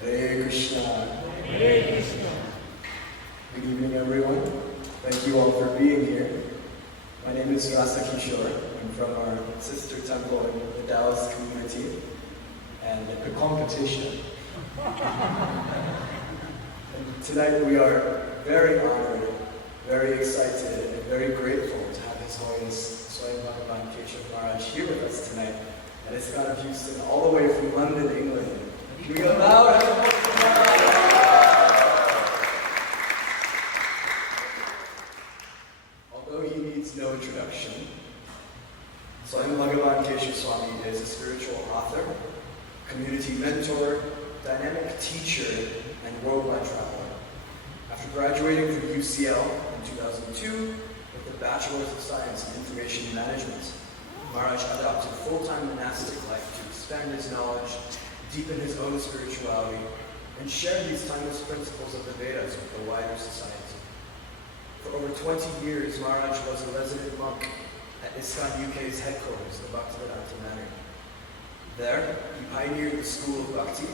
Hare Krishna. Hare Krishna. Good evening, everyone. Thank you all for being here. My name is Keshava. I'm from our sister temple in the Dallas community, and a competition. And tonight we are very honored, very excited, and very grateful to have His Holiness Svayam Bhagavan Keshava Maharaj here with us tonight at ISKCON of Houston, all the way from London, England. Can we go loud? Although he needs no introduction, Svayam Bhagavan Keshava Swami is a spiritual author, community mentor, dynamic teacher, and worldwide traveler. After graduating from UCL in 2002 with a Bachelor's of Science in Information Management, Maharaj adopted full-time monastic life to expand his knowledge, deepen his own spirituality, and share these timeless principles of the Vedas with the wider society. For over 20 years, Maharaj was a resident monk at ISKCON UK's headquarters, the Bhaktivedanta Manor. There, he pioneered the School of Bhakti,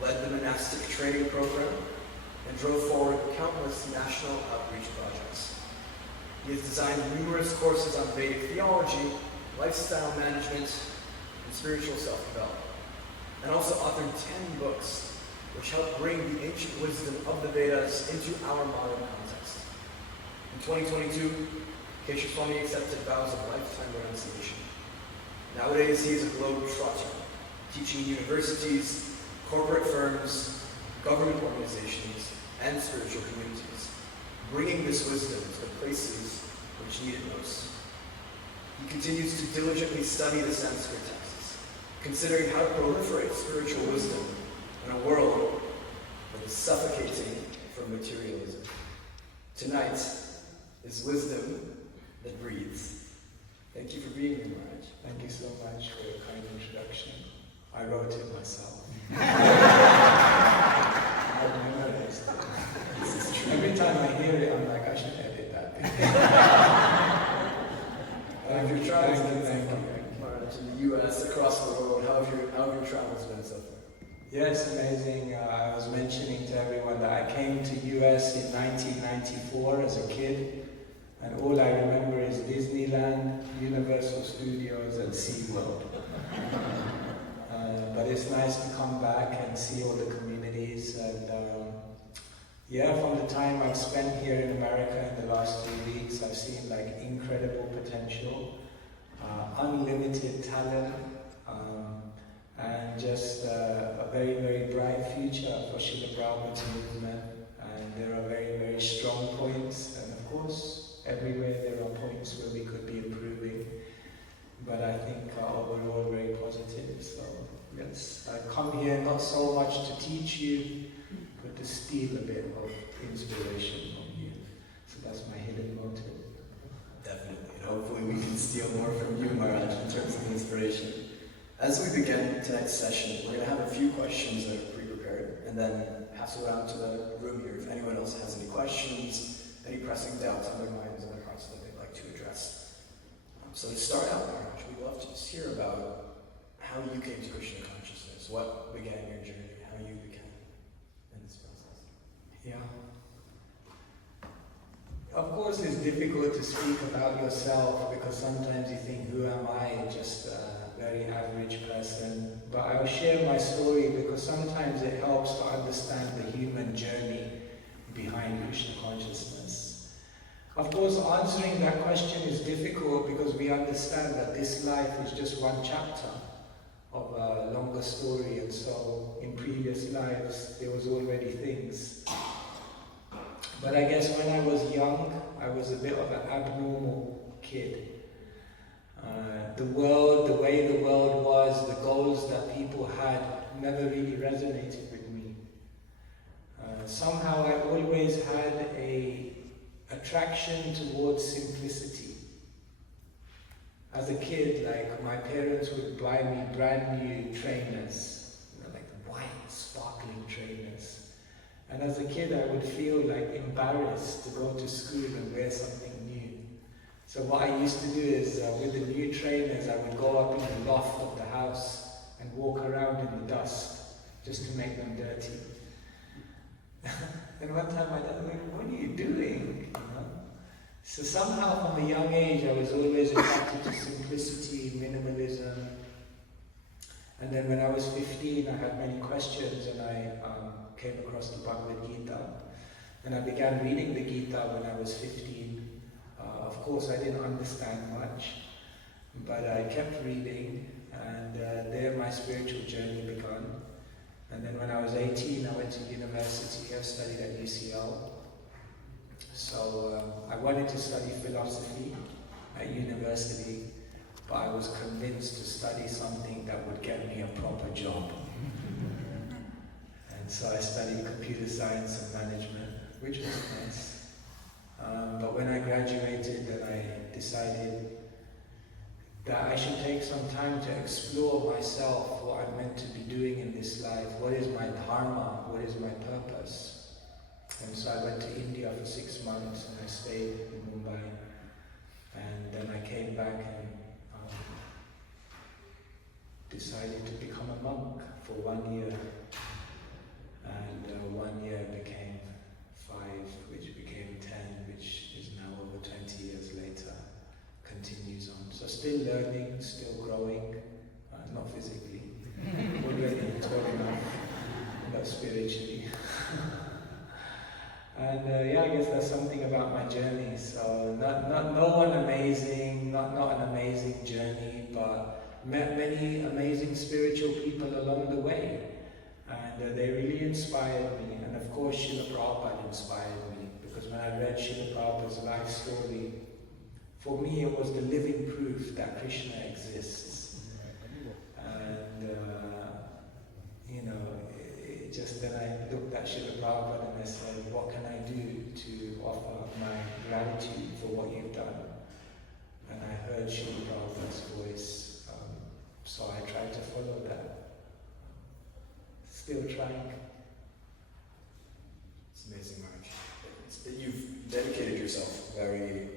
led the monastic training program, and drove forward countless national outreach projects. He has designed numerous courses on Vedic theology, lifestyle management, and spiritual self-development, and also authored 10 books which help bring the ancient wisdom of the Vedas into our modern context. In 2022, Keshava Swami accepted vows of lifetime renunciation. Nowadays, he is a globe-trotter, teaching universities, corporate firms, government organizations, and spiritual communities, bringing this wisdom to the places which need it most. He continues to diligently study the Sanskrit texts, considering how to proliferate spiritual wisdom in a world that is suffocating from materialism. Tonight is wisdom that breathes. Thank you for being here, Maharaj. Thank you so much for your kind introduction. I wrote it myself. I've memorized it. Every time I hear it, I'm like, I should edit that. If you're trying to thank you. Maharaj, in the US, across the world, how have your travels been so far? Yes, amazing. I was mentioning to everyone that I came to US in 1994 as a kid, and all I remember is Disneyland, Universal Studios, and SeaWorld. But it's nice to come back and see all the communities, and from the time I've spent here in America in the last 3 weeks, I've seen like incredible potential, unlimited talent, and just a very, very bright future for Srila Prabhupada's movement. And there are very, very strong points, and of course, everywhere there are points where we could be improving. But I think overall very positive. So yes, I come here not so much to teach you, but to steal a bit of inspiration from you. So that's my hidden motive. Definitely. And hopefully we can steal more from you, Maharaj, in terms of inspiration. As we begin tonight's session, we're going to have a few questions that are pre-prepared, and then pass it around to the room here if anyone else has any questions, any pressing doubts on their minds, other parts that they'd like to address. So to start out, Maharaj, we'd love to just hear about how you came to Krishna consciousness, what began your journey, how you began in this process. Yeah. Of course, it's difficult to speak about yourself because sometimes you think, who am I? Just a very average person. But I'll share my story because sometimes it helps to understand the human journey behind Krishna consciousness. Of course, answering that question is difficult because we understand that this life is just one chapter of a longer story, and so in previous lives there was already things. But I guess when I was young, I was a bit of an abnormal kid. The world, the way the world was, the goals that people had never really resonated with me. Somehow I always had a attraction towards simplicity. As a kid, like my parents would buy me brand new trainers, like white, sparkling trainers. And as a kid, I would feel like embarrassed to go to school and wear something new. So what I used to do is, with the new trainers, I would go up in the loft of the house and walk around in the dust just to make them dirty. one time my dad was like, what are you doing? You know? So somehow from a young age I was always attracted to simplicity, minimalism. And then when I was 15 I had many questions and I came across the Bhagavad Gita. And I began reading the Gita when I was 15. Of course I didn't understand much, but I kept reading, and there my spiritual journey began. And then when I was 18 I went to university. I studied at UCL. So I wanted to study philosophy at university, but I was convinced to study something that would get me a proper job. And so I studied computer science and management, which was nice. But when I graduated, then I decided that I should take some time to explore myself, what I'm meant to be doing in this life, what is my dharma, what is my purpose. And so I went to India for 6 months and I stayed in Mumbai. And then I came back and decided to become a monk for 1 year. And 1 year became 5, which became 10, which is now over 20 years later, continues on. So still learning, still growing, not physically, already tall enough, but spiritually. And yeah, I guess that's something about my journey. So no one amazing, not an amazing journey, but met many amazing spiritual people along the way. And they really inspired me. And of course, Srila Prabhupada inspired me, because when I read Srila Prabhupada's life story, for me it was the living proof that Krishna exists. And you know, it just then I looked at Srila Prabhupada and I said, what can I do to offer my gratitude for what you've done? And I heard Srila Prabhupada's voice, so I tried to follow that. Still trying. It's amazing, Maharaj. You've dedicated yourself very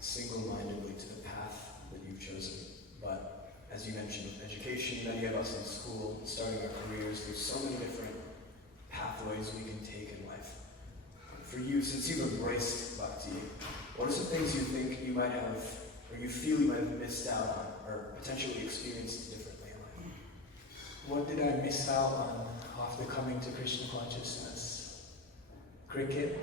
single-mindedly to the path that you've chosen. But as you mentioned, education, many of us in school, starting our careers, there's so many different pathways we can take in life. For you, since you've embraced bhakti, what are some things you think you might have, or you feel you might have missed out on, or potentially experienced differently in life? What did I miss out on after coming to Krishna consciousness? Cricket.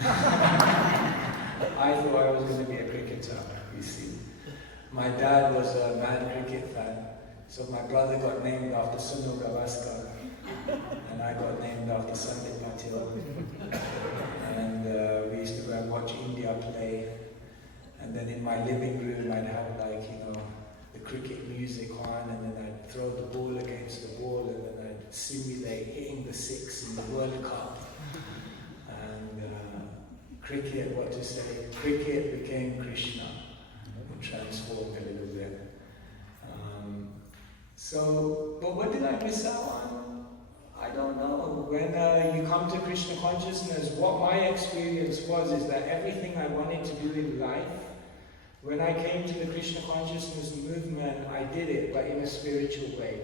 I thought I was going to be a cricketer, you see. My dad was a mad cricket fan, so my brother got named after Sunil Gavaskar, and I got named after Sandip Patil. And we used to go and watch India play, and then in my living room I'd have, like, you know, the cricket music on, and then I'd throw the ball against the wall, and then I'd simulate hitting the 6 in the World Cup. And cricket, what to say, cricket became Krishna. It transformed a little bit. But what did I miss out on? I don't know. When you come to Krishna consciousness, what my experience was is that everything I wanted to do in life, when I came to the Krishna consciousness movement, I did it, but in a spiritual way.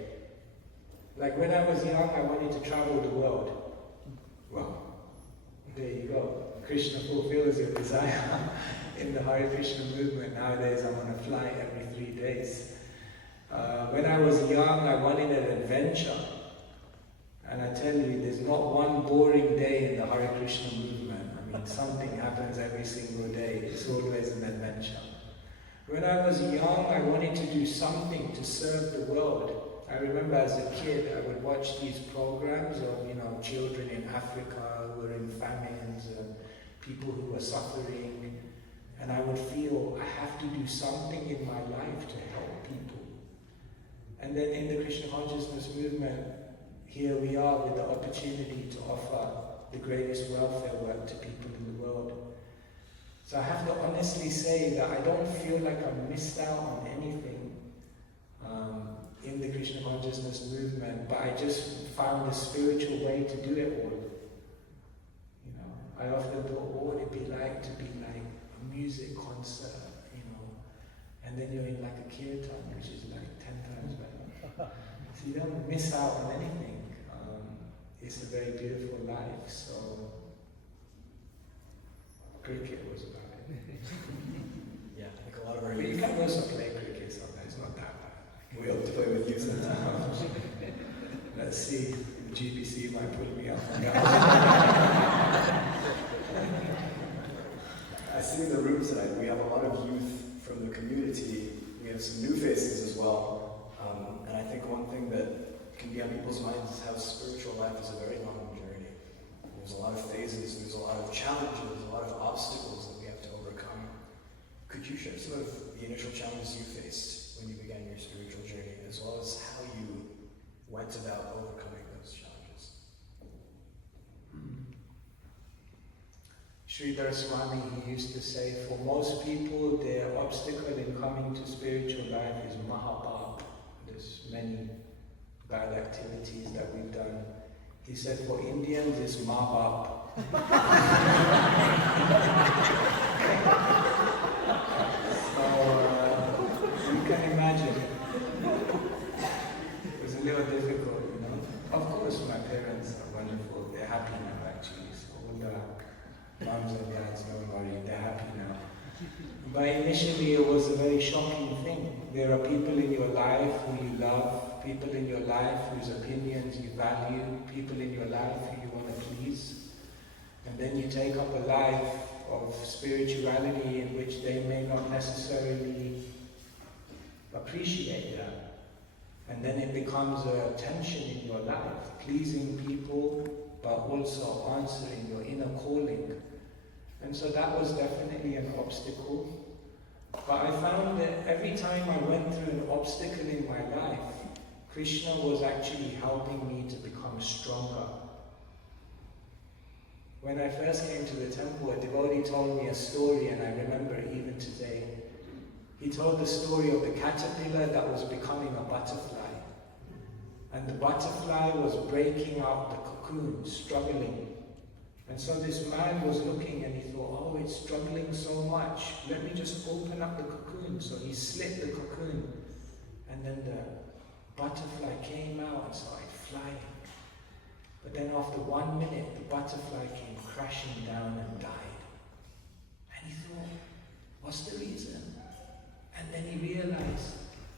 Like when I was young, I wanted to travel the world. Well, there you go. Krishna fulfills your desire in the Hare Krishna movement. Nowadays, I'm on a flight every 3 days. When I was young, I wanted an adventure. And I tell you, there's not one boring day in the Hare Krishna movement. I mean, something happens every single day. It's always an adventure. When I was young, I wanted to do something to serve the world. I remember as a kid, I would watch these programs of, you know, children in Africa who were in famines and people who were suffering. And I would feel, I have to do something in my life to help people. And then in the Krishna consciousness movement, here we are with the opportunity to offer the greatest welfare work to people in the world. So I have to honestly say that I don't feel like I missed out on anything in the Krishna consciousness movement, but I just found a spiritual way to do it all. You know, I often thought, what would it be like to be like a music concert, you know, and then you're in like a kirtan, which is like 10 times better. So you don't miss out on anything. It's a very beautiful life, so cricket was about it. Yeah, I think a lot of our But you youth, can also play cricket sometimes, it's not that bad. we hope to play with youth sometimes. Let's see, the GBC might put me up on that. I see in the room tonight, we have a lot of youth from the community. We have some new faces as well. And I think one thing that can be on people's minds is how spiritual life is a very long journey. There's a lot of phases, there's a lot of challenges, a lot of obstacles that we have to overcome. Could you share some of the initial challenges you faced when you began your spiritual journey, as well as how you went about overcoming those challenges? Sridhar Swami, he used to say, for most people, their obstacle in coming to spiritual life is Mahabab. There's many bad activities that we've done. He said, for Indians, it's Mabab. So, you can imagine. It was a little difficult, you know. Of course, my parents are wonderful. They're happy now, actually. So all the moms and dads, don't worry, they're happy now. But initially, it was a very shocking thing. There are people in your life who you love, people in your life whose opinions you value, people in your life who you want to please. And then you take up a life of spirituality in which they may not necessarily appreciate that. And then it becomes a tension in your life, pleasing people, but also answering your inner calling. And so that was definitely an obstacle. But I found that every time I went through an obstacle in my life, Krishna was actually helping me to become stronger. When I first came to the temple, a devotee told me a story, and I remember it even today. He told the story of the caterpillar that was becoming a butterfly. And the butterfly was breaking out the cocoon, struggling. And so this man was looking and he thought, oh, it's struggling so much. Let me just open up the cocoon. So he slit the cocoon. And then the butterfly came out and started flying. But then after 1 minute, the butterfly came crashing down and died. And he thought, what's the reason? And then he realized,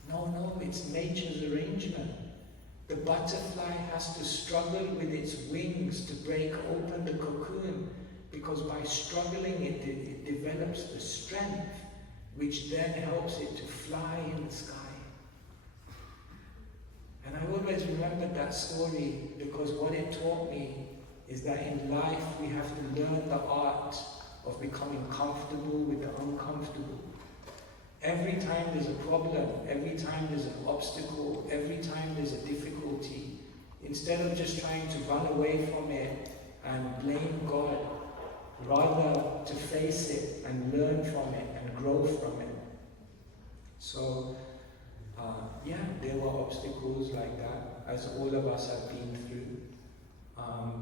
no, it's nature's arrangement. The butterfly has to struggle with its wings to break open the cocoon, because by struggling it develops the strength which then helps it to fly in the sky. And I always remembered that story because what it taught me is that in life we have to learn the art of becoming comfortable with the uncomfortable. Every time there's a problem, every time there's an obstacle, every time there's a difficulty, instead of just trying to run away from it and blame God, rather to face it and learn from it and grow from it. So, there were obstacles like that, as all of us have been through.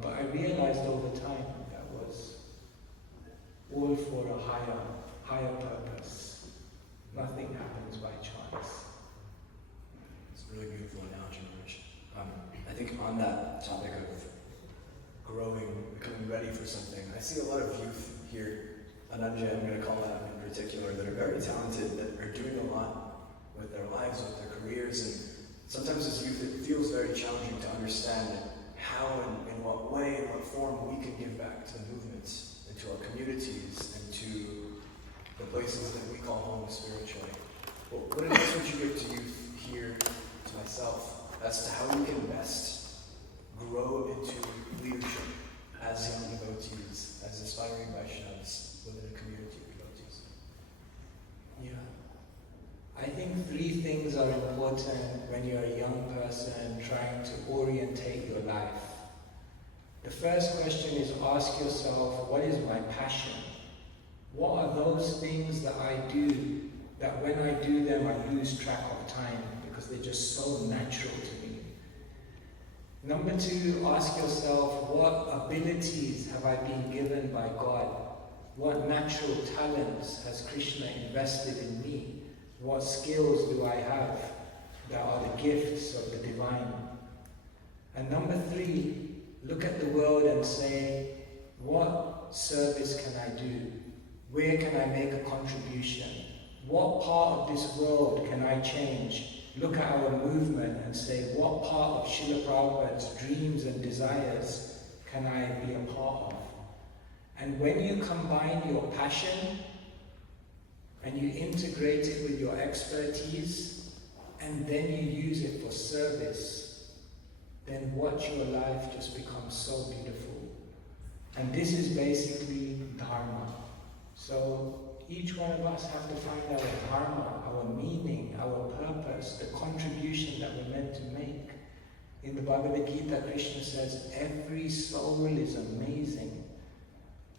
But I realized over time that was all for a higher purpose. Nothing happens by chance. It's a really beautiful analogy, Rich. I think on that topic of growing, becoming ready for something, I see a lot of youth here, Ananja, I'm going to call out in particular, that are very talented, that are doing a lot with their lives, with their careers, and sometimes as youth it feels very challenging to understand how and in what way, in what form we can give back to the movements, and to our communities, and to the places that we call home spiritually. Well, what advice would you give to youth here, to myself, as to how we can best grow into leadership as young devotees, as aspiring Vaishnavas within a community of devotees? Yeah. I think 3 things are important when you're a young person trying to orientate your life. The first question is, ask yourself, what is my passion? What are those things that I do that when I do them I lose track of time because they're just so natural to me? Number 2, ask yourself, what abilities have I been given by God? What natural talents has Krishna invested in me? What skills do I have that are the gifts of the divine? And number 3, look at the world and say, what service can I do? Where can I make a contribution? What part of this world can I change? Look at our movement and say, what part of Srila Prabhupada's dreams and desires can I be a part of? And when you combine your passion and you integrate it with your expertise, and then you use it for service, then watch your life just become so beautiful. And this is basically Dharma. So each one of us have to find our Dharma, our meaning, our purpose, the contribution that we're meant to make. In the Bhagavad Gita, Krishna says, every soul is amazing.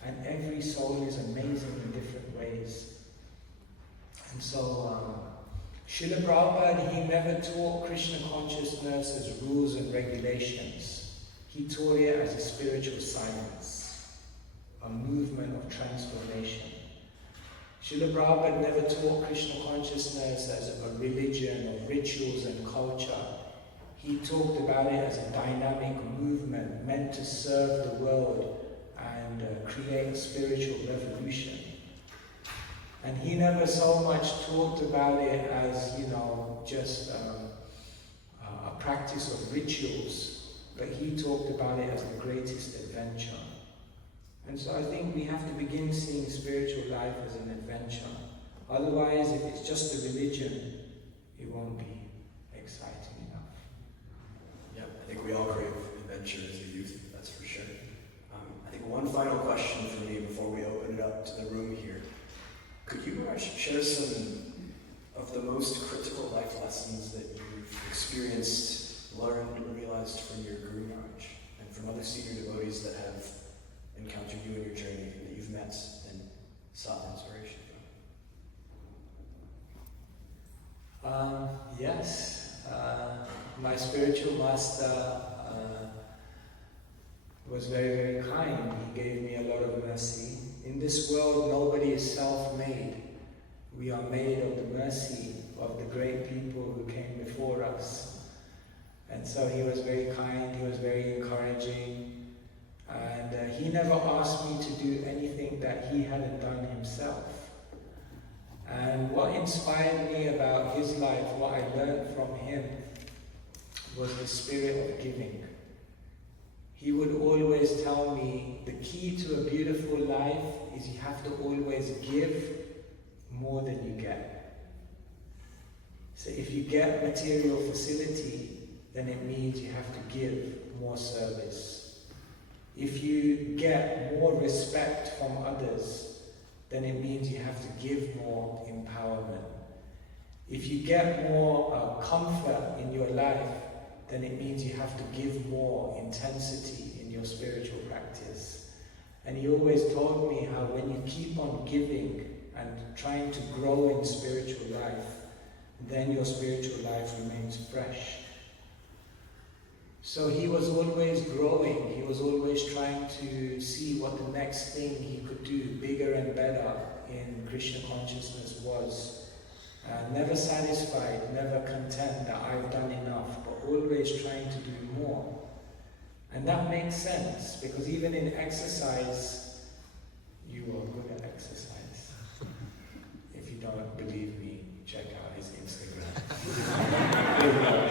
And every soul is amazing in different ways. And so, Srila Prabhupada, he never taught Krishna consciousness as rules and regulations. He taught it as a spiritual science, a movement of transformation. Srila Prabhupada never taught Krishna consciousness as a religion of rituals and culture. He talked about it as a dynamic movement meant to serve the world and create a spiritual revolution. And he never so much talked about it as, just a practice of rituals, but he talked about it as the greatest adventure. And so I think we have to begin seeing spiritual life as an adventure. Otherwise, if it's just a religion, it won't be exciting enough. Yeah, I think we all crave adventure as a youth, that's for sure. I think one final question for me before we open it up to the room here. Could you, Maharaj, share some of the most critical life lessons that you've experienced, learned, or realized from your Guru Maharaj and from other senior devotees that have encountered you in your journey, that you've met and sought inspiration from? Yes. My spiritual master was very, very kind. He gave me a lot of mercy. In this world, nobody is self-made. We are made of the mercy of the great people who came before us. And so he was very kind, he was very encouraging, and he never asked me to do anything that he hadn't done himself. And what inspired me about his life, what I learned from him, was the spirit of giving. He would always tell me the key to a beautiful life is you have to always give more than you get. So if you get material facility, then it means you have to give more service. If you get more respect from others, then it means you have to give more empowerment. If you get more comfort in your life, then it means you have to give more intensity in your spiritual practice. And he always told me how when you keep on giving and trying to grow in spiritual life, then your spiritual life remains fresh. So he was always growing, he was always trying to see what the next thing he could do, bigger and better in Krishna consciousness was. Never satisfied, never content that I've done enough, but always trying to do more. And that makes sense, because even in exercise, you are good at exercise. If you don't believe me, check out his Instagram.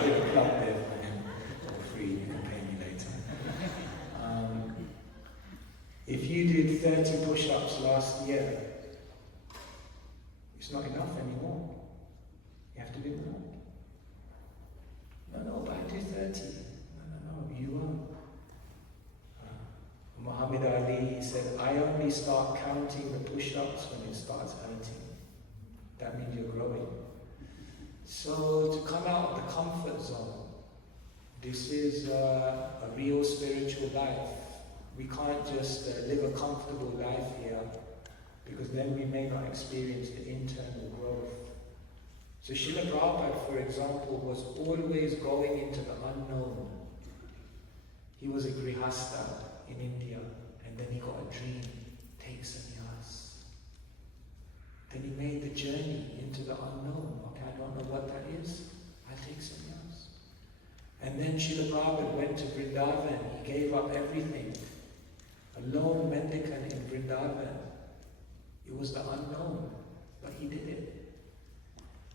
There's a club there for him, for free, you can pay me later. If you did 30 push-ups last year, it's not enough anymore. You have to do more. No, but I do 30. No, you won't. Muhammad Ali, he said, I only start counting the push-ups when it starts hurting. That means you're growing. So to come out of the comfort zone, this is a real spiritual life. We can't just live a comfortable life here, because then we may not experience the internal growth. So Srila Prabhupada, for example, was always going into the unknown. He was a grihasta in India, and then he got a dream, take sannyas. Then he made the journey into the unknown. Okay, I don't know what that is, I'll take sannyas. And then Srila Prabhupada went to Vrindavan, he gave up everything. A lone mendicant in Vrindavan. It was the unknown, but he did it.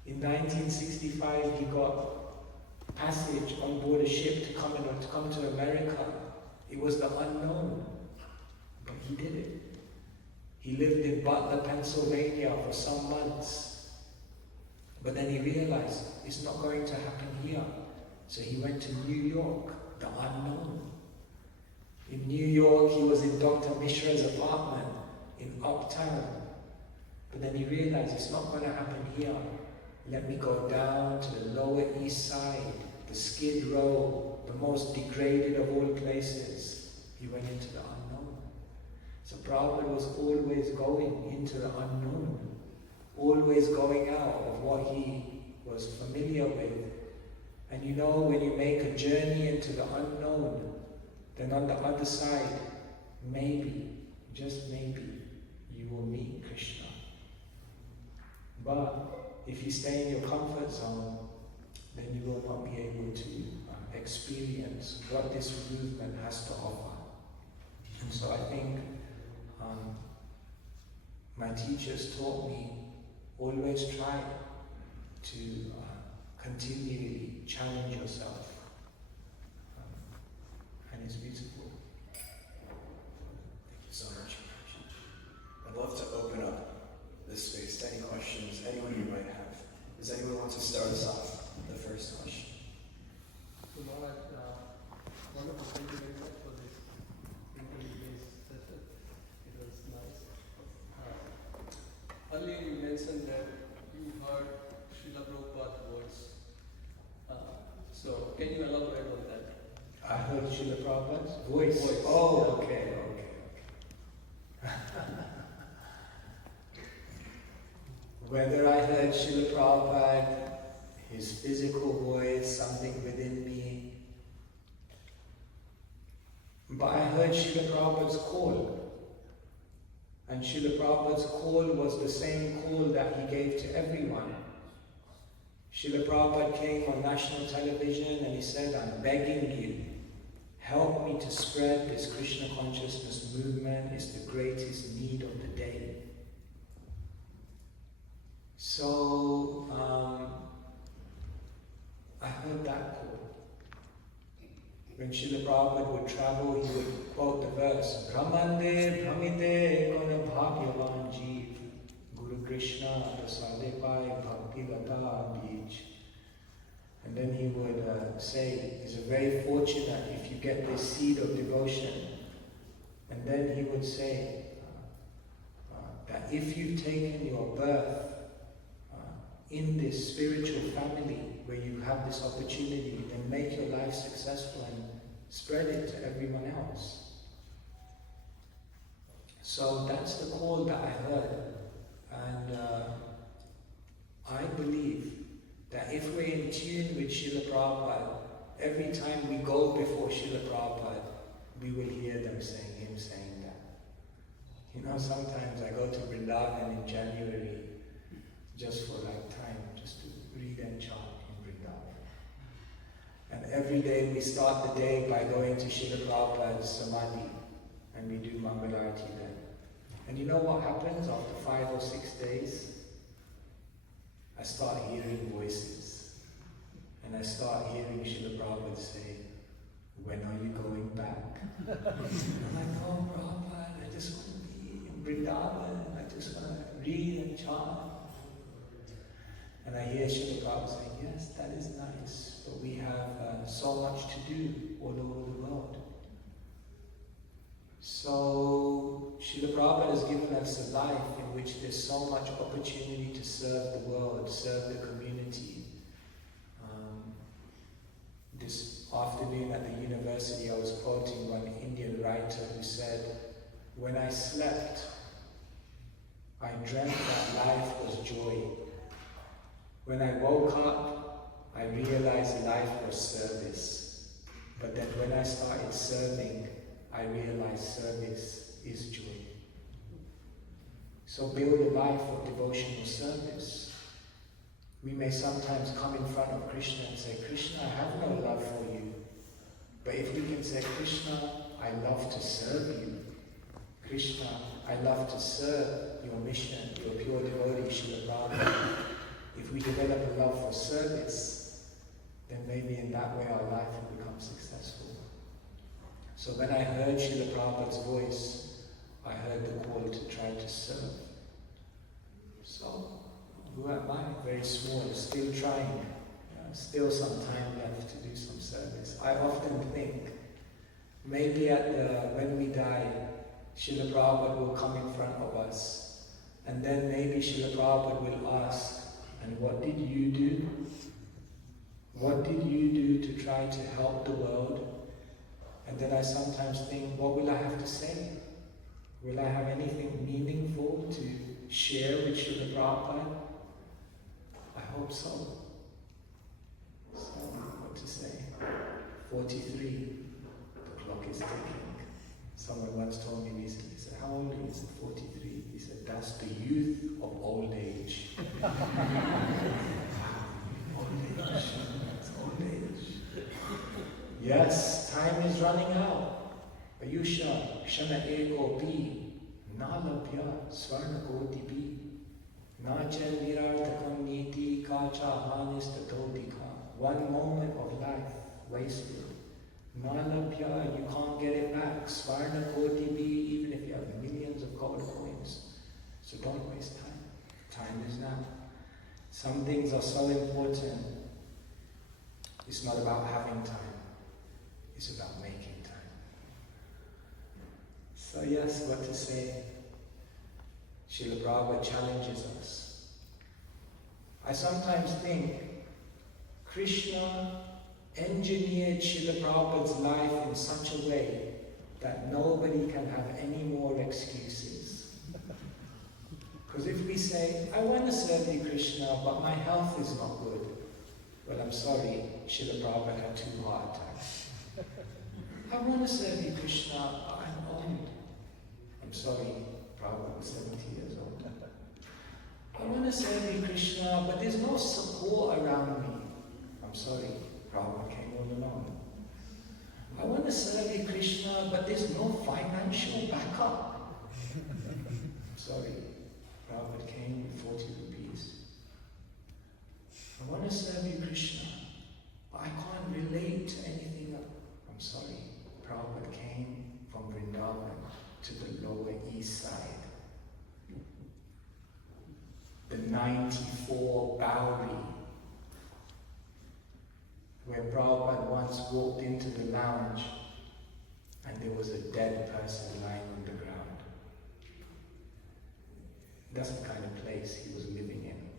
In 1965, he got passage on board a ship to come to America. It was the unknown, but he did it. He lived in Butler, Pennsylvania for some months, but then he realized it's not going to happen here. So he went to New York, the unknown. In New York, he was in Dr. Mishra's apartment in Uptown. But then he realized it's not going to happen here. Let me go down to the Lower East Side, the Skid Row, the most degraded of all places. He went into the unknown. So Prabhupada was always going into the unknown, always going out of what he was familiar with. And you know, when you make a journey into the unknown, then on the other side, maybe, just maybe, you will meet Krishna. But if you stay in your comfort zone, then you will not be able to experience what this movement has to offer. And so I think my teachers taught me, always try to continually challenge yourself. And it's beautiful. Thank you so much. I'd love to open up this space to any questions anyone you might have. Does anyone want to start us off? The first question. So Maharaj, wonderful. Thank you very much for this interview session. It was nice. Earlier you mentioned that you heard Srila Prabhupada's voice. So can you elaborate on that? I heard Srila Prabhupada's voice. Voice. Oh, okay. Whether I heard Srila Prabhupada, his physical voice, something within me, but I heard Srila Prabhupada's call. And Srila Prabhupada's call was the same call that he gave to everyone. Srila Prabhupada came on national television and he said, I'm begging you, help me to spread this Krishna consciousness movement. It's the greatest need of the day. So, I heard that call. When Srila Prabhupada would travel, he would quote the verse, Brahmande Brahmite Guna Bhagyavan Jeev Guru Krishna Prasade Pai Bhakti Lata Bij. And then he would say, it's very fortunate if you get this seed of devotion. And then he would say that if you've taken your birth in this spiritual family where you have this opportunity, then make your life successful and spread it to everyone else. So that's the call that I heard. And I believe that if we're in tune with Srila Prabhupada, every time we go before Srila Prabhupada, we will hear him saying that. You know, sometimes I go to Vrindavan in January just for time, just to read and chant in Vrindavan. And every day we start the day by going to Srila Prabhupada's Samadhi, and we do Mangalarati there. And you know what happens after 5 or 6 days? I start hearing voices. And I start hearing Srila Prabhupada say, when are you going back? And I'm like, oh Prabhupada, I just want to be in Vrindavan, I just want to read and chant. And I hear Srila Prabhupada saying, yes, that is nice, but we have so much to do all over the world. So, Srila Prabhupada has given us a life in which there's so much opportunity to serve the world, serve the community. This afternoon at the university I was quoting one Indian writer who said, when I slept, I dreamt that life was joy. When I woke up, I realized life was service. But then when I started serving, I realized service is joy. So build a life of devotional service. We may sometimes come in front of Krishna and say, Krishna, I have no love for you. But if we can say, Krishna, I love to serve you, Krishna, I love to serve your mission, your pure devotee, Srila Prabhupada. If we develop a love for service, then maybe in that way our life will become successful. So when I heard Srila Prabhupada's voice, I heard the call to try to serve. So, who am I? Very small, still trying. Still some time left to do some service. I often think, maybe when we die, Srila Prabhupada will come in front of us, and then maybe Srila Prabhupada will ask, and what did you do? What did you do to try to help the world? And then I sometimes think, what will I have to say? Will I have anything meaningful to share with Srila Prabhupada? I hope so. So, what to say? 43, the clock is ticking. Someone once told me recently, he said, how old are you? He said, 43. He said, that's the youth of old age. Old age. That's old age. Yes, time is running out. Ayusha, Kshana Eko Pi, Nalabhya, Swarna Koti Pi, Nacha Virartakam Niti Kacha Hanis Tatodika. One moment of life wasted. Nalabhya, you can't get it back. Swarna Koti Pi, even if you have millions of gold coins. So don't waste time. Time is now. Some things are so important. It's not about having time. It's about making time. So yes, what to say? Srila Prabhupada challenges us. I sometimes think Krishna engineered Srila Prabhupada's life in such a way that nobody can have any more excuses. Because if we say, I want to serve you, Krishna, but my health is not good. Well, I'm sorry, Srila Prabhupada had 2 heart attacks. I want to serve you, Krishna, but I'm old. I'm sorry, Prabhupada was 70 years old. I want to serve you, Krishna, but there's no support around me. I'm sorry, Prabhupada came all alone. I want to serve you, Krishna, but there's no financial backup. I'm sorry, Prabhupada came with 40 rupees. I want to serve you, Krishna, but I can't relate to anything else. I'm sorry, Prabhupada came from Vrindavan to the Lower East Side. The 94 Bowery, where Prabhupada once walked into the lounge and there was a dead person lying on the ground. That's the kind of place he was living in.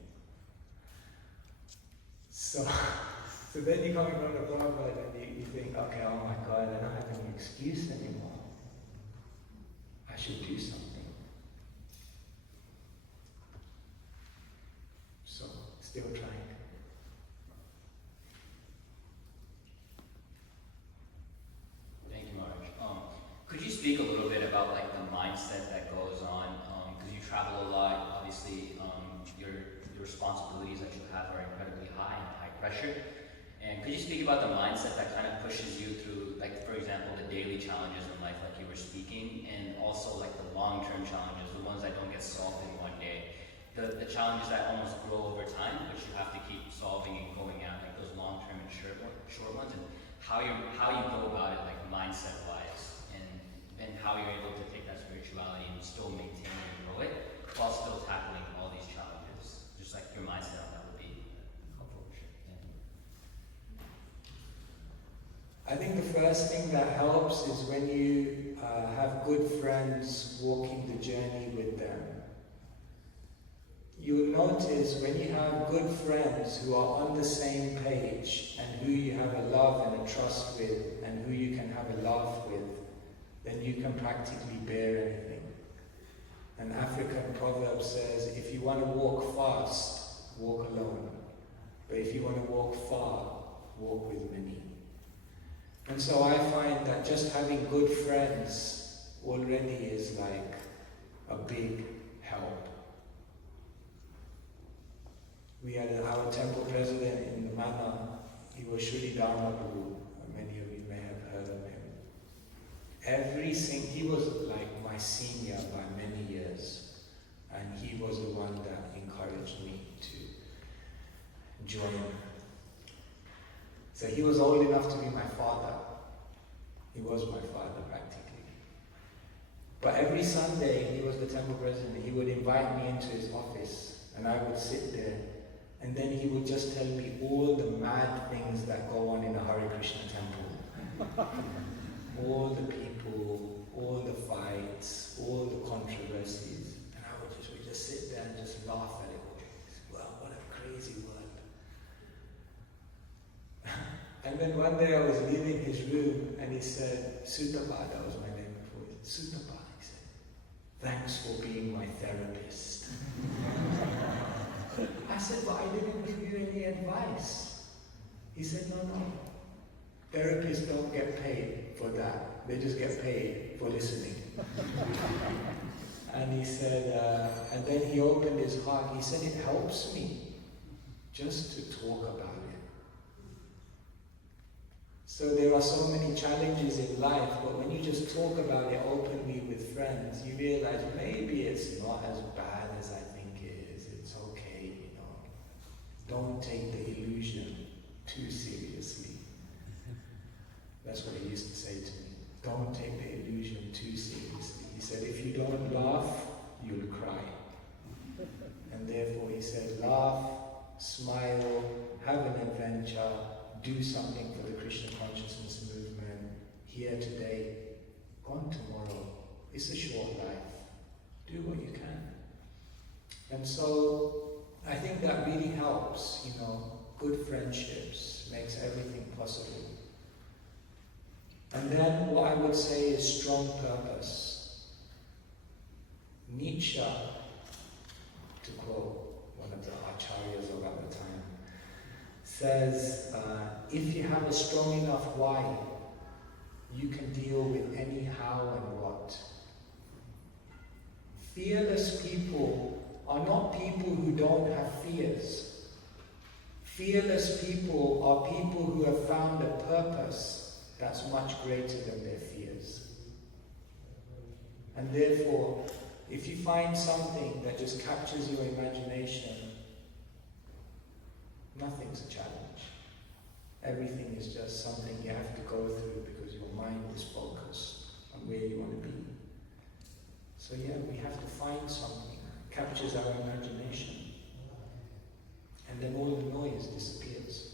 So then you come in front of Prabhupada and you think, okay, oh my God, I don't have any excuse anymore. I should do something. So, still trying. Thank you, Maharaj. Could you speak a little bit about like the mindset that goes on? Because you travel a lot, obviously your responsibilities that you have are incredibly high and high pressure. And could you speak about the mindset that kind of pushes you through, like for example, the daily challenges in life, like you were speaking, and also like the long-term challenges, the ones that don't get solved in one day, the challenges that almost grow over time, but you have to keep solving and going at, like those long-term and short ones, and how you go about it, like mindset-wise, and how you're able to take that spirituality and still maintain and grow it, while still tackling all these challenges. Just like your mindset on that would be helpful. I think the first thing that helps is when you have good friends walking the journey with them. You'll notice when you have good friends who are on the same page and who you have a love and a trust with and who you can have a laugh with, then you can practically bear anything. An African proverb says, if you want to walk fast, walk alone. But if you want to walk far, walk with many. And so I find that just having good friends already is like a big help. We had our temple president in the Mana, he was Sri Dharma Guru. Many of you may have heard of him. He was like my senior by many years, and he was the one that encouraged me to join. So he was old enough to be my father. He was my father practically. But every Sunday, he was the temple president, he would invite me into his office, and I would sit there, and then he would just tell me all the mad things that go on in a Hare Krishna temple. All the people, all the fights, all the controversies, and we'd just sit there and just laugh at it all. Well, what a crazy world. And then one day I was leaving his room, and he said, Sutapa, that was my name before, Sutapa, he said, thanks for being my therapist. I said, but I didn't give you any advice. He said, no. Therapists don't get paid for that. They just get paid for listening. And he said, and then he opened his heart. He said, it helps me just to talk about it. So there are so many challenges in life, but when you just talk about it openly with friends, you realize maybe it's not as bad as I think it is. It's okay, you know. Don't take the illusion too seriously. That's what he used to say to me. Don't take the illusion too seriously. He said, if you don't laugh, you'll cry. And therefore he said, laugh, smile, have an adventure, do something for the Krishna consciousness movement, here today, gone tomorrow. It's a short life. Do what you can. And so I think that really helps, you know, good friendships, makes everything possible. And then what I would say is strong purpose. Nietzsche, to quote one of the acharyas of our time, says, if you have a strong enough why, you can deal with any how and what. Fearless people are not people who don't have fears. Fearless people are people who have found a purpose that's much greater than their fears. And therefore, if you find something that just captures your imagination, nothing's a challenge. Everything is just something you have to go through because your mind is focused on where you want to be. So yeah, we have to find something that captures our imagination. And then all the noise disappears.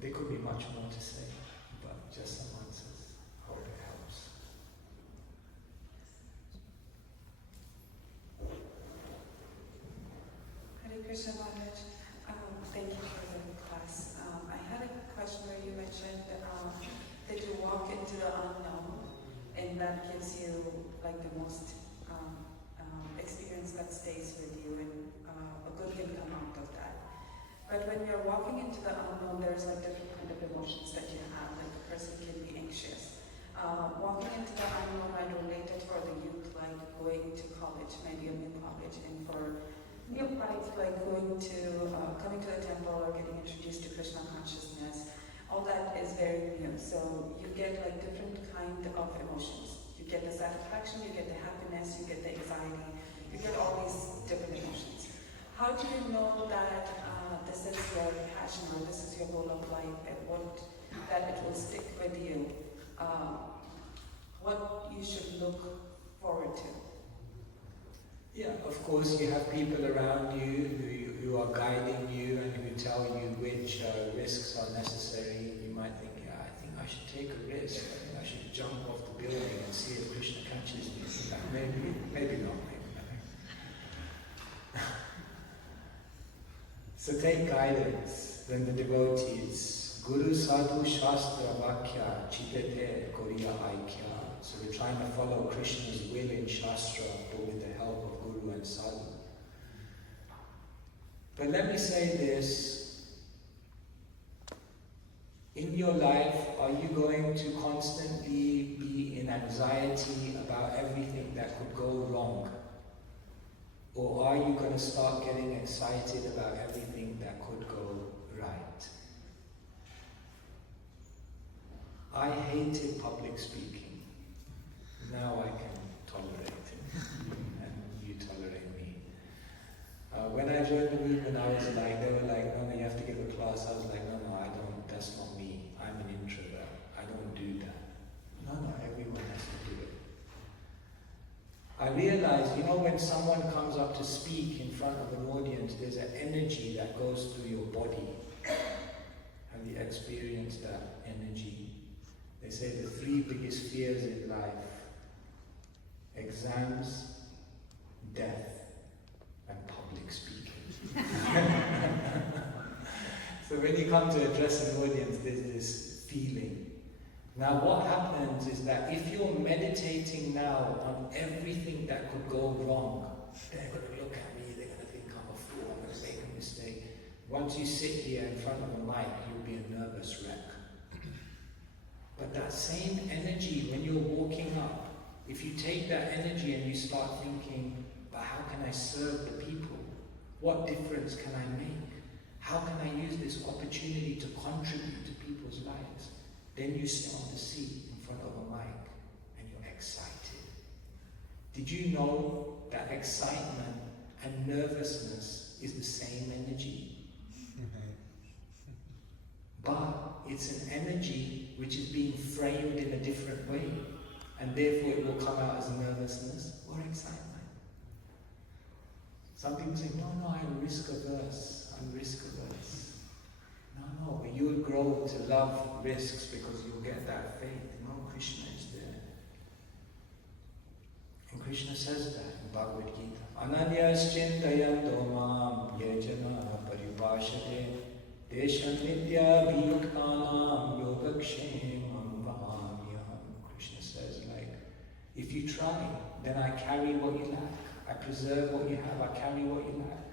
There could be much more to say, but just some answers. Hope it helps. Hare Krishna Maharaj, thank you for the class. I had a question where you mentioned that you walk into the unknown, and that gives you like the most experience that stays with you, and a good can come out of that. But when you're walking into the unknown, there's like different kind of emotions that you have. Like the person can be anxious. Walking into the unknown, I relate it for the youth, like going to college, maybe a new college, and for new clients, like coming to the temple or getting introduced to Krishna consciousness. All that is very new. So you get like different kind of emotions. You get the satisfaction, you get the happiness, you get the anxiety, you get all these different emotions. How do you know that this is your passion or this is your goal of life, and that it will stick with you? What you should look forward to? Yeah, of course you have people around you who are guiding you and who tell you which risks are necessary. You might think, yeah, I think I should take a risk. I think I should jump off the building and see if Krishna catches me. Maybe not. So take guidance when the devotees, Guru Sadhu Shastra Vakya Chitete Koriya Aikya. So we're trying to follow Krishna's will in Shastra, but with the help of Guru and Sadhu. But let me say this, in your life, are you going to constantly be in anxiety about everything that could go wrong? Or are you going to start getting excited about everything that could go right? I hated public speaking. now I can tolerate it, and you tolerate me. When I joined the movement, I was like, they were like, no, you have to give a class. I was like, no, I don't, that's not me. I'm an introvert. I don't do that. No, everyone has to do it. I realized, when someone comes up to speak in front of an audience, there's an energy that goes through your body. Have you experienced that energy? They say the 3 biggest fears in life: exams, death, and public speaking. So when you come to address an audience, there's this feeling. Now what happens is that if you're meditating now on everything that could go wrong, they're going to look at me, they're going to think I'm a fool, I'm going to make a mistake. Once you sit here in front of a mic, you'll be a nervous wreck. But that same energy, when you're walking up, if you take that energy and you start thinking, but how can I serve the people? What difference can I make? How can I use this opportunity to contribute to people's lives? Then you sit on the seat in front of a mic and you're excited. Did you know that excitement and nervousness is the same energy? But it's an energy which is being framed in a different way, and therefore it will come out as nervousness or excitement. Some people say, no, I'm risk averse. No, but you'll grow to love risks because you'll get that faith. Krishna is there. And Krishna says that in Bhagavad Gita. Ananyaschintayanto mam yajana paribhashate desham nitya bhiyuktanam yogakshemam vahamyam. Krishna says, if you try, then I carry what you lack. I preserve what you have, I carry what you lack.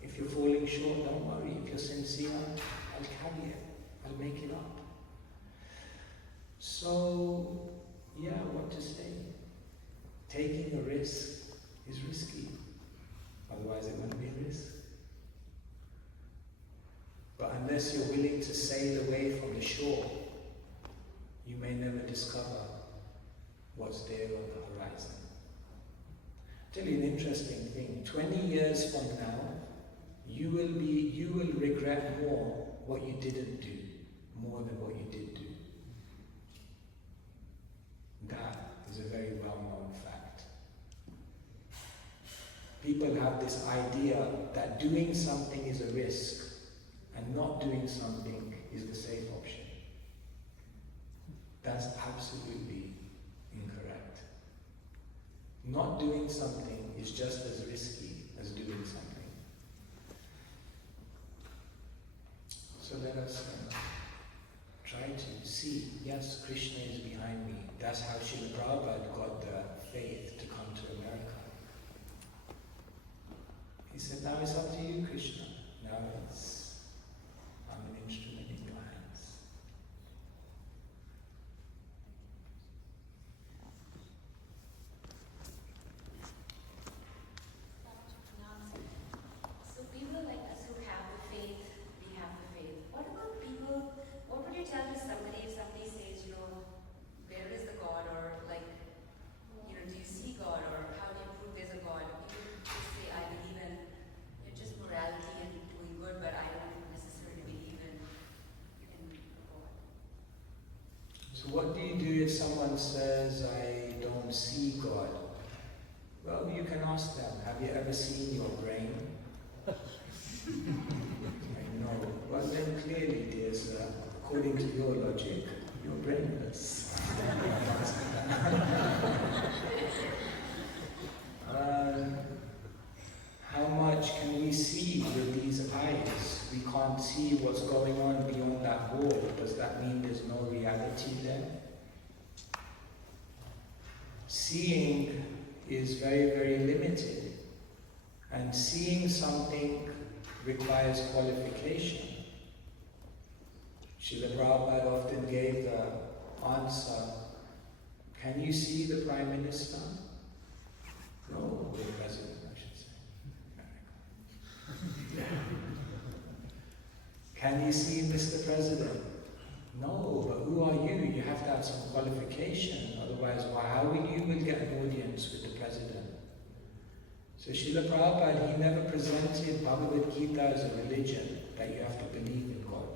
If you're falling short, don't worry. If you're sincere, I'll carry it. I'll make it up. So, what to say? Taking a risk is risky. Otherwise it wouldn't be a risk. But unless you're willing to sail away from the shore, you may never discover what's there on the horizon. I'll tell you an interesting thing. 20 years from now, you will regret more what you didn't do, more than what you did do. That is a very well-known fact. People have this idea that doing something is a risk, and not doing something is the safe option. That's absolutely incorrect. Not doing something is just as risky as doing something. So let us try to see, yes, Krishna is behind me. That's how Srila Prabhupada got the faith to come to America. He said, now it's up to you, Krishna. Now I'm an instrument in your hands. So people like us who have the faith, we have the faith. What about people, what would you tell to somebody if somebody says, where is the God, or do you see God, or how do you prove there's a God? People just say, I believe in just morality and doing good, but I don't necessarily believe in God. So what do you do if someone says, I don't see God? Well, you can ask them, have you ever seen your brain? I know. Well then clearly, dear sir, according to your logic, you're brainless. How much can we see with these eyes? We can't see what's going on beyond that wall. Does that mean there's no reality there? Seeing is very, very limited. And seeing something requires qualification. Srila Prabhupada often gave the answer, can you see the Prime Minister? No, the President, I should say. Can you see Mr. President? No, but who are you? you have to have some qualification, otherwise how will you get an audience with the president? So Srila Prabhupada, he never presented Bhagavad Gita as a religion, that you have to believe in God.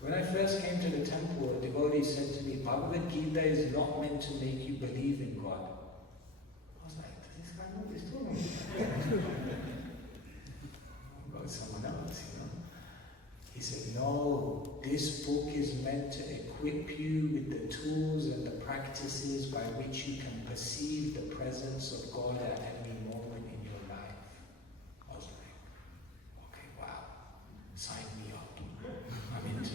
When I first came to the temple, a devotee said to me, Bhagavad Gita is not meant to make you believe in God. I was like, does this guy know what he's talking about? Someone else, you know. He said, no, this book is meant to equip you with the tools and the practices by which you can perceive the presence of God at any moment in your life. I was like, okay, wow, sign me up. I'm into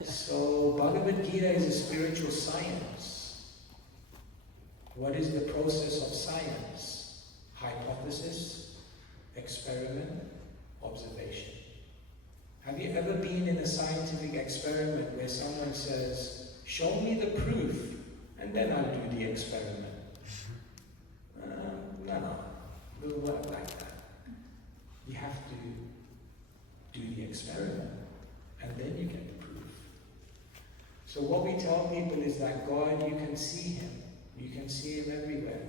it. So Bhagavad Gita is a spiritual science. What is the process of science? Hypothesis, experiment, observation. Have you ever been in a scientific experiment where someone says, show me the proof, and then I'll do the experiment? No, it doesn't work like that. You have to do the experiment, and then you get the proof. So what we tell people is that God, you can see Him. You can see Him everywhere.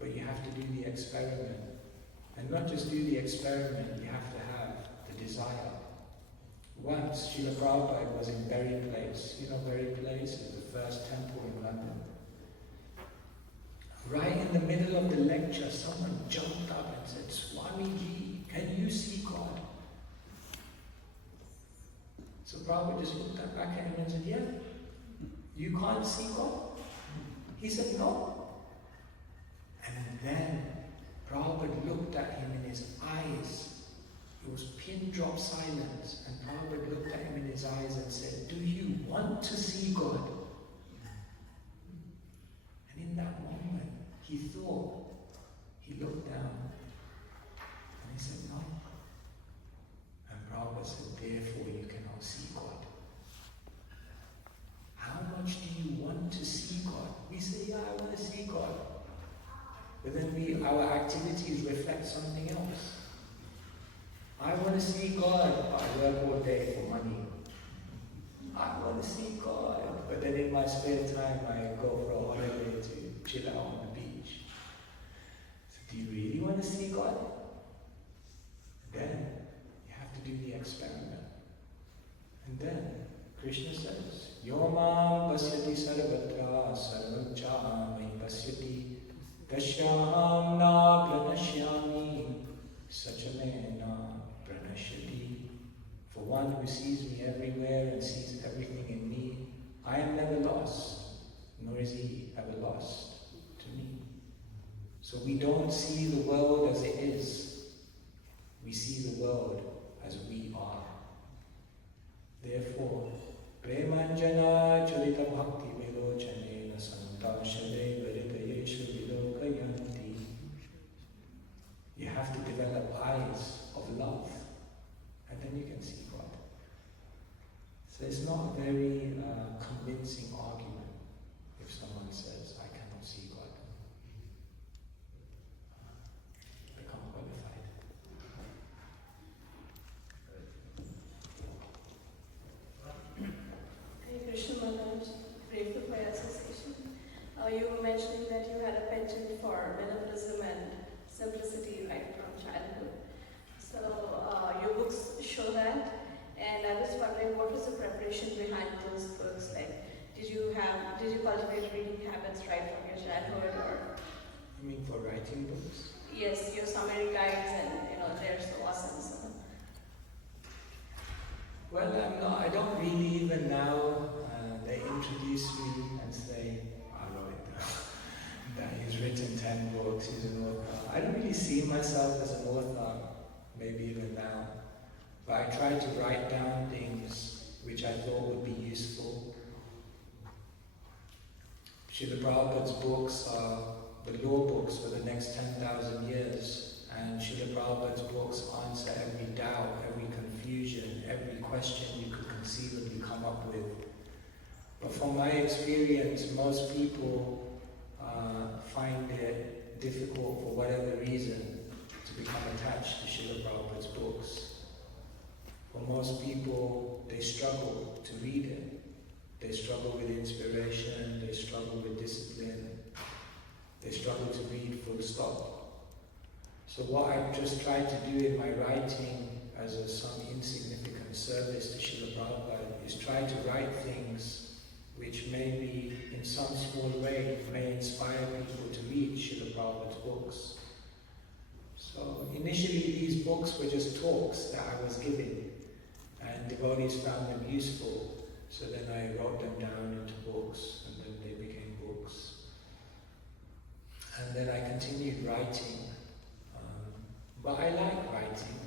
But you have to do the experiment. And not just do the experiment, you have to have the desire. Once, Srila Prabhupada was in Berry Place. You know Berry Place is the first temple in London. Right in the middle of the lecture, someone jumped up and said, Swamiji, can you see God? So Prabhupada just looked back at him and said, yeah, you can't see God? He said, no. And then Prabhupada looked at him in his eyes. It was pin drop silence, and Prabhupada looked at him in his eyes and said, do you want to see God? And in that moment, he thought, he looked down, and he said, no. And Prabhupada said, therefore you cannot see God. How much do you want to see God? We say, yeah, I want to see God. But then our activities reflect something else. I want to see God, but I work all day for money. I want to see God, but then in my spare time I go for a holiday to chill out on the beach. So do you really want to see God? Then you have to do the experiment. And then Krishna says, Yomam pasyati sarvatra sarvacham mai pasyati tashyam na pranashyami sachamena pranashyati. For one who sees me everywhere and sees everything in me, I am never lost, nor is he ever lost to me. So we don't see the world as it is. We see the world as we are. Therefore, Premanjana Charita Bhakti Vilochane Santa Shade Veritayeshu Vilokayanti. You have to develop eyes of love, and then you can see God. So it's not a very convincing argument if someone says, I cannot see God. Become qualified. Hey Krishna Maharaj, Grateful by Association. You were mentioning that you had a penchant for minimalism and simplicity right from childhood. So your books show that, and I was wondering what was the preparation behind those books? Like, did you cultivate reading habits right from your childhood, or? You mean for writing books? Yes, your summary guides, and they're so awesome. So. Well, I don't really even now. They introduce me and say, I wrote it down, that he's written 10 books, he's an author. I don't really see myself as an author, maybe even now. But I try to write down things which I thought would be useful. Srila Prabhupada's books are the law books for the next 10,000 years. And Srila Prabhupada's books answer every doubt, every confusion, every question you could conceivably come up with. But from my experience, most people find it difficult for whatever reason to become attached to Srila Prabhupada's books. For most people, they struggle struggle to read it. They struggle with inspiration, they struggle with discipline, they struggle to read full stop. So what I've just tried to do in my writing as some insignificant service to Srila Prabhupada is try to write things which maybe in some small way may inspire people to read Srila Prabhupada's books. So initially these books were just talks that I was giving, and devotees found them useful. So then I wrote them down into books, and then they became books. And then I continued writing. But I like writing.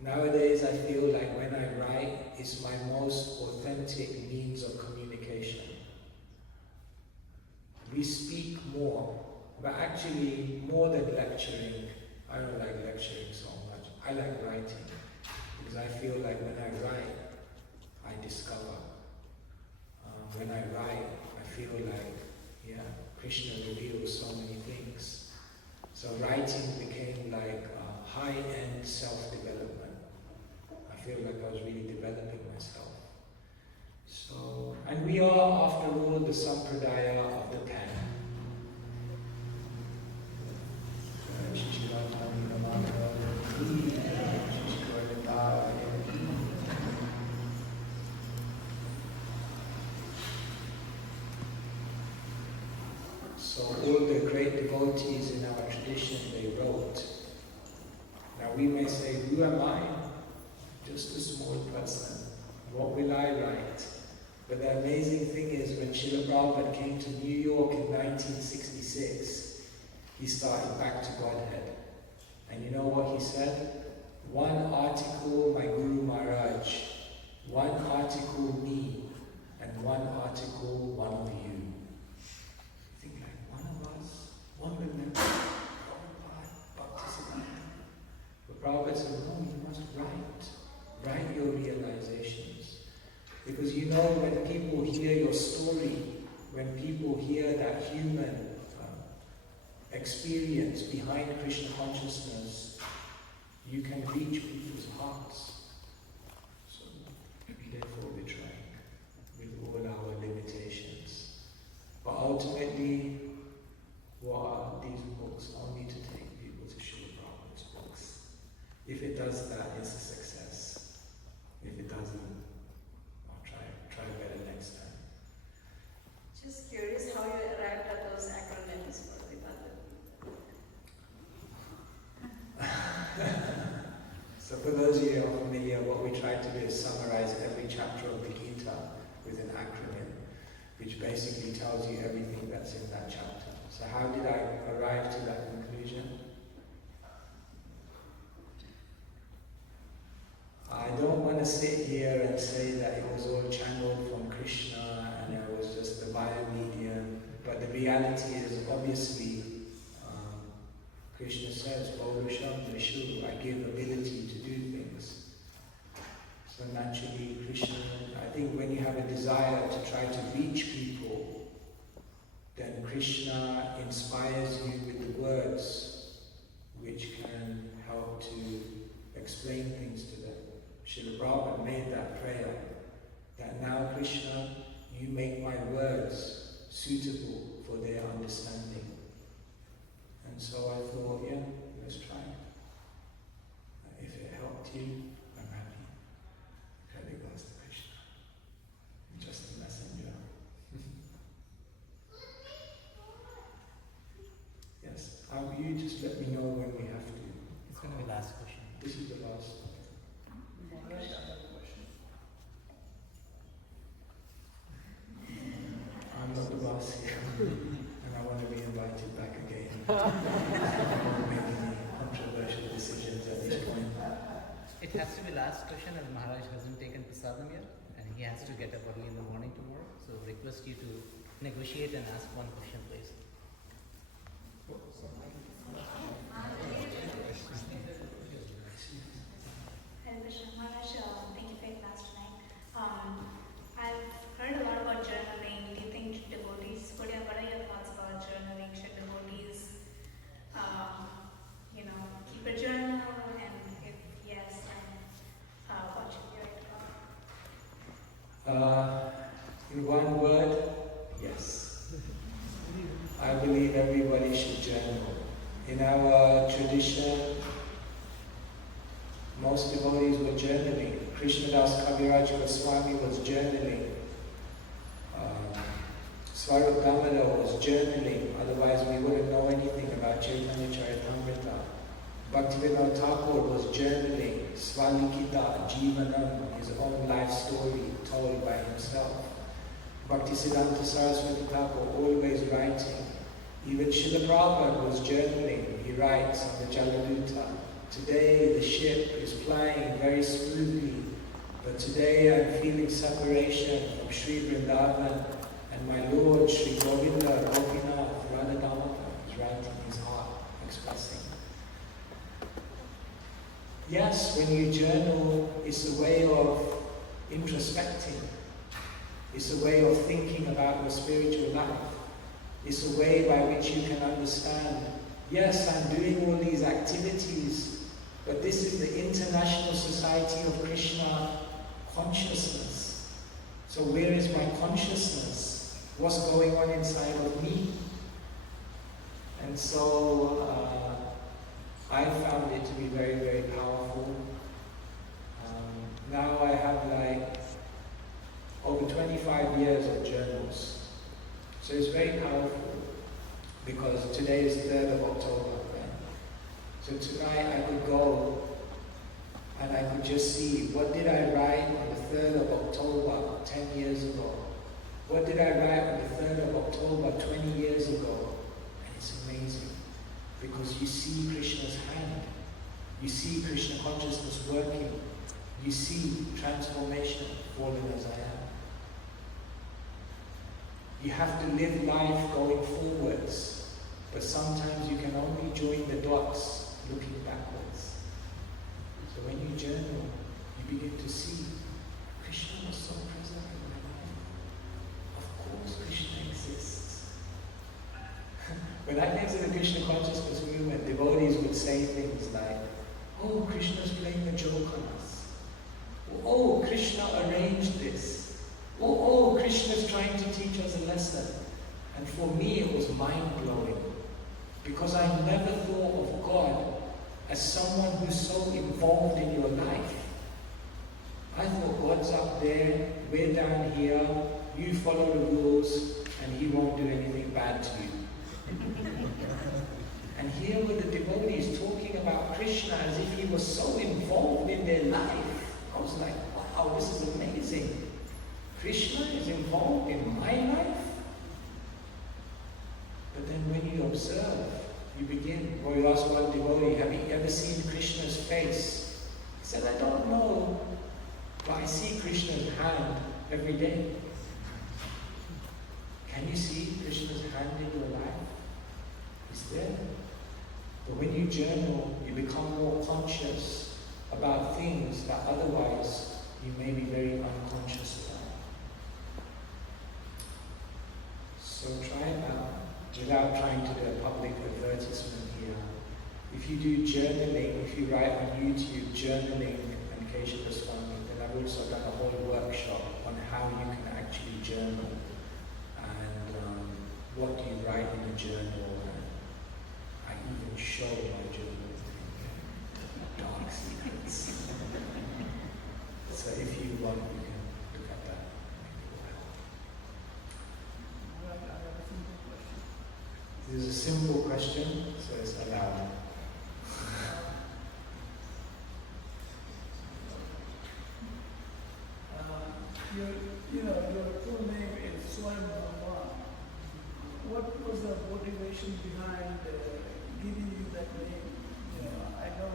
Nowadays I feel like when I write, it's my most authentic means of communication. We speak more, but actually more than lecturing. I don't like lecturing so much. I like writing, because I feel like when I write, I discover. When I write, I feel like, Krishna reveals so many things. So writing became like high-end self-development. I feel like I was really developing myself. So, and we are, after all, the Sampradaya of the Ten. So all the great devotees in our tradition, they wrote. Now we may say, who am I? Just a small person. What will I write? But the amazing thing is, when Srila Prabhupada came to New York in 1966, he started Back to Godhead. And you know what he said? One article, my Guru Maharaj. One article, me. And one article, one of you. One will never participate. But Prabhupada said, no, you must write your realizations. Because you know, when people hear your story, when people hear that human experience behind Krishna consciousness, you can reach people's hearts. So, therefore we're trying with all our limitations. But ultimately, what are these books? Only to take people to Srila Prabhupada's books. If it does that, it's a success. If it doesn't, I'll try better next time. Just curious how you arrived at those acronyms for the Bhagavad. So for those of you who are familiar, what we try to do is summarize every chapter of the Gita with an acronym, which basically tells you everything that's in that chapter. So how did I arrive to that conclusion? I don't want to sit here and say that it was all channeled from Krishna and it was just the biomedium, but the reality is obviously Krishna says, Paurusham Vishu, I give ability to do things. So naturally Krishna, I think when you have a desire to try to reach people, then Krishna inspires you with the words which can help to explain things to them. Srila Prabhupada made that prayer, that now Krishna, you make my words suitable for their understanding. And so I thought, let's try it. If it helped you, I'm happy. Happy goes to Krishna. I'm just a messenger. Yes, you just let me know when we have to. It's going to be the last question. This is the last. Maharaj, I have a question. I'm not the boss here, and I want to be invited back again. I don't want to make any controversial decisions at this point. It has to be last question as Maharaj hasn't taken prasadam yet and he has to get up early in the morning tomorrow. So request you to negotiate and ask one question please. Hare Krishna. Maharaj, thank you for your class tonight. I've heard a lot about journaling. Do you think devotees, what are your thoughts about journaling? Should devotees, keep a journal? And if yes, then what should be your thought? In one word, yes. I believe everybody should journal. In our tradition, most devotees were journaling. Krishnadas Kaviraj Goswami was journaling. Swarup Damodar was journaling, otherwise we wouldn't know anything about Chaitanya Charitamrita. Bhaktivinoda Thakur was journaling, Svalikita Jivanam, his own life story told by himself. Bhaktisiddhanta Saraswati Thakur always writing. Even Srila Prabhupada was journaling, he writes on the Jaladuta. Today the ship is flying very smoothly, but today I'm feeling separation from Sri Vrindavan and my Lord Sri Govinda, Gopinath, Radha Damodar is writing his heart, expressing. Yes, when you journal, it's a way of introspecting. It's a way of thinking about your spiritual life. It's a way by which you can understand, yes, I'm doing all these activities, but this is the International Society of Krishna consciousness. So where is my consciousness? What's going on inside of me? And so I found it to be very, very powerful. Now I have like over 25 years of journals. So it's very powerful because today is 3rd of October. Right? So tonight I could go and I could just see what did I write on the 3rd of October 10 years ago. What did I write on the 3rd of October 20 years ago? And it's amazing because you see Krishna's hand. You see Krishna consciousness working. You see transformation falling as I am. You have to live life going forwards, but sometimes you can only join the dots looking backwards. So when you journal, you begin to see Krishna was so present in my life. Of course Krishna exists. When I came to the Krishna consciousness movement, devotees would say things like, oh, Krishna's playing a joke on us. Oh, Krishna arranged this. Oh, Krishna's trying to teach us a lesson. And for me it was mind-blowing. Because I never thought of God as someone who's so involved in your life. I thought God's up there, we're down here, you follow the rules, and He won't do anything bad to you. And here were the devotees talking about Krishna as if He was so involved in their life. I was like, wow, this is amazing. Krishna is involved in my life? But then when you observe, you begin, or you ask one devotee, have you ever seen Krishna's face? He said, I don't know, but I see Krishna's hand every day. Can you see Krishna's hand in your life? It's there. But when you journal, you become more conscious about things that otherwise you may be very unconscious about. So try it out without trying to do a public advertisement here. If you do journaling, if you write on YouTube journaling and Keshava Swami, then I've also done a whole workshop on how you can actually journal and what do you write in a journal. And I even show my journal dark secrets. So if you want, you can look at that. This is a simple question, so it's allowed. Your full name is Svayam Bhagavan. What was the motivation behind giving you that name? I know.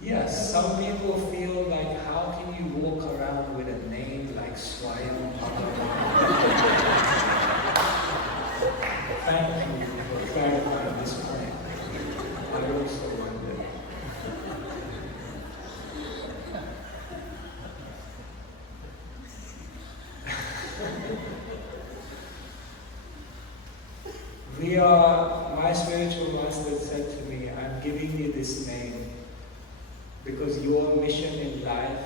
Yes, some people feel like, how can you walk around with a name like Swayam Bhagavan? Thank you for clarifying this point. I also wonder. My spiritual master said to me, I'm giving you this name because your mission in life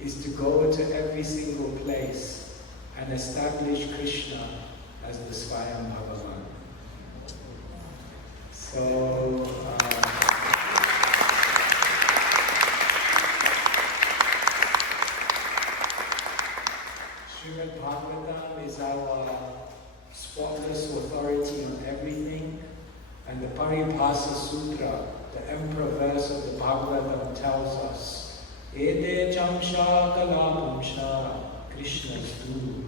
is to go to every single place and establish Krishna as the Svayam Bhagavan. So, Srimad Bhagavatam is our spotless authority on everything, and the Paribhasa Sutra, the emperor verse of the Bhagavatam, tells us, Ede Chamsha Kalapumsha Krishnastu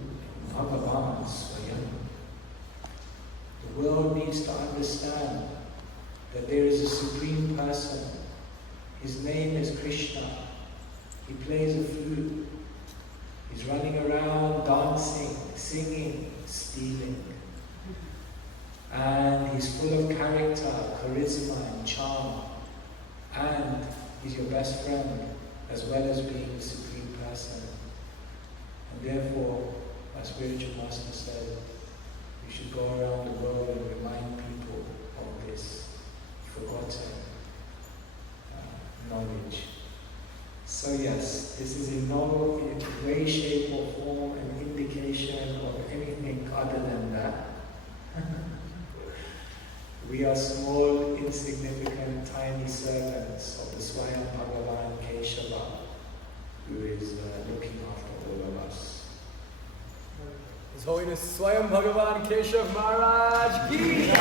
Bhagavan Swayam. The world needs to understand that there is a supreme person. His name is Krishna. He plays a flute. He's running around dancing, singing, stealing. And he's full of character, charisma and charm. And he's your best friend, as well as being the supreme person. And therefore, my spiritual master said, we should go around the world and remind people of this forgotten knowledge. So yes, this is in no way, shape or form an indication of anything other than that. We are small, insignificant, tiny servants of the Swayam Bhagavan Keshava, who is looking after all of us. His Holiness Swayam Bhagavan Keshava Maharaj ki